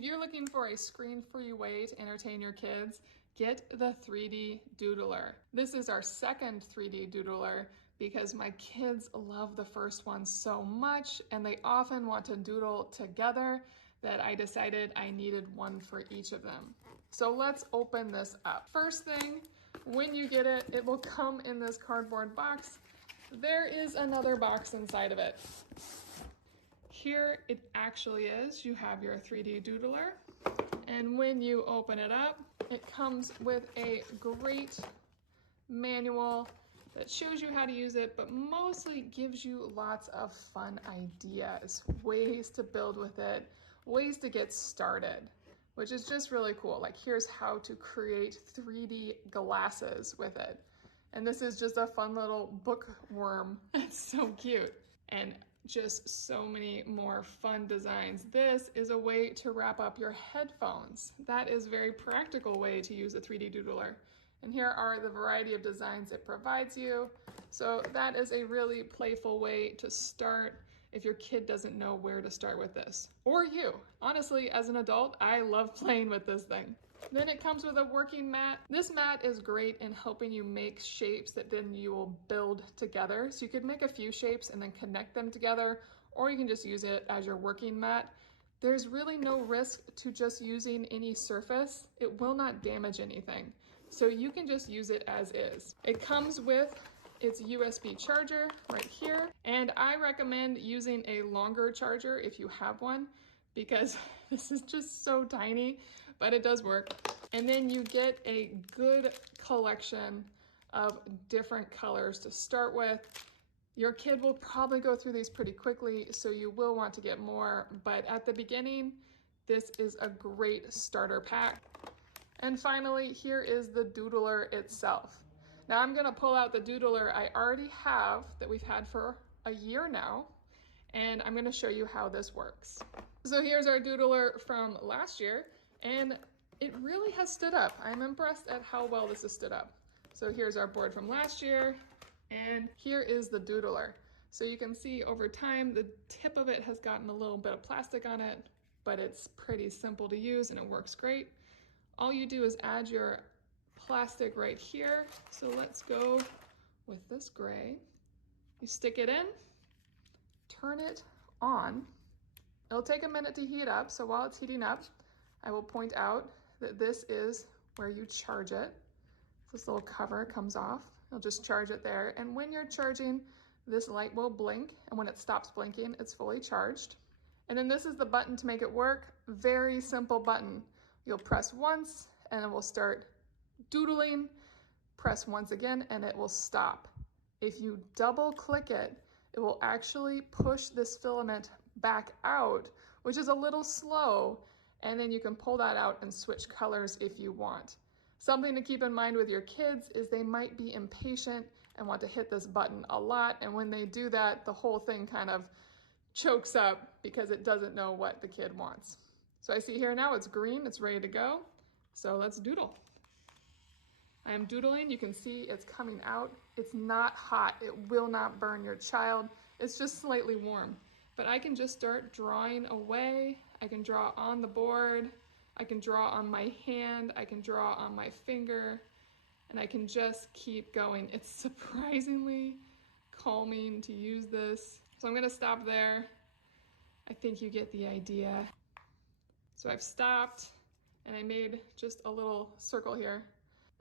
If you're looking for a screen-free way to entertain your kids, get the 3D Doodler. This is our second 3D Doodler because my kids love the first one so much and they often want to doodle together that I decided I needed one for each of them. So let's open this up. First thing, when you get it, it will come in this cardboard box. There is another box inside of it. Here it actually is. You have your 3D Doodler, and when you open it up, it comes with a great manual that shows you how to use it, but mostly gives you lots of fun ideas, ways to build with it, ways to get started, which is just really cool. Like, here's how to create 3D glasses with it. And this is just a fun little bookworm. It's so cute. And just so many more fun designs. This is a way to wrap up your headphones. That is a very practical way to use a 3D Doodler. And here are the variety of designs it provides you. So that is a really playful way to start if your kid doesn't know where to start with this. Or you. Honestly, as an adult, I love playing with this thing. Then it comes with a working mat. This mat is great in helping you make shapes that then you will build together. So you could make a few shapes and then connect them together, or you can just use it as your working mat. There's really no risk to just using any surface. It will not damage anything. So you can just use it as is. It comes with its USB charger right here. And I recommend using a longer charger if you have one, because this is just so tiny, but it does work. And then you get a good collection of different colors to start with. Your kid will probably go through these pretty quickly, so you will want to get more, but at the beginning, this is a great starter pack. And finally, here is the Doodler itself. Now I'm gonna pull out the Doodler I already have that we've had for a year now, and I'm gonna show you how this works. So here's our Doodler from last year, and it really has stood up. I'm impressed at how well this has stood up. So here's our board from last year, and here is the Doodler. So you can see over time, the tip of it has gotten a little bit of plastic on it, but it's pretty simple to use and it works great. All you do is add your plastic right here. So let's go with this gray. You stick it in, turn it on. It'll take a minute to heat up, so while it's heating up, I will point out that this is where you charge it. This little cover comes off. You'll just charge it there, and when you're charging, this light will blink, and when it stops blinking, it's fully charged. And then this is the button to make it work. Very simple button. You'll press once, and it will start doodling. Press once again, and it will stop. If you double click it, it will actually push this filament back out, which is a little slow, and then you can pull that out and switch colors if you want. Something to keep in mind with your kids is they might be impatient and want to hit this button a lot, and when they do that, the whole thing kind of chokes up because it doesn't know what the kid wants. So I see here now it's green, it's ready to go, so let's doodle. I am doodling, you can see it's coming out. It's not hot, it will not burn your child. It's just slightly warm. But I can just start drawing away. I can draw on the board, I can draw on my hand, I can draw on my finger, and I can just keep going. It's surprisingly calming to use this. So I'm gonna stop there. I think you get the idea. So I've stopped and I made just a little circle here.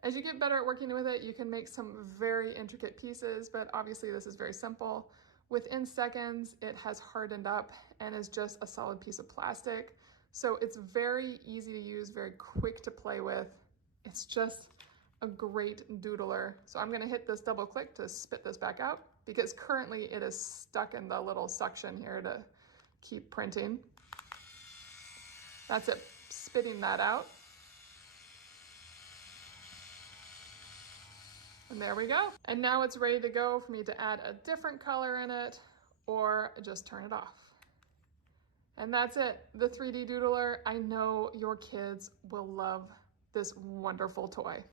As you get better at working with it, you can make some very intricate pieces, but obviously this is very simple. Within seconds, it has hardened up and is just a solid piece of plastic. So it's very easy to use, very quick to play with. It's just a great doodler. So I'm gonna hit this double click to spit this back out because currently it is stuck in the little suction here to keep printing. That's it, spitting that out. And there we go. And now it's ready to go for me to add a different color in it or just turn it off. And that's it, the 3D Doodler. I know your kids will love this wonderful toy.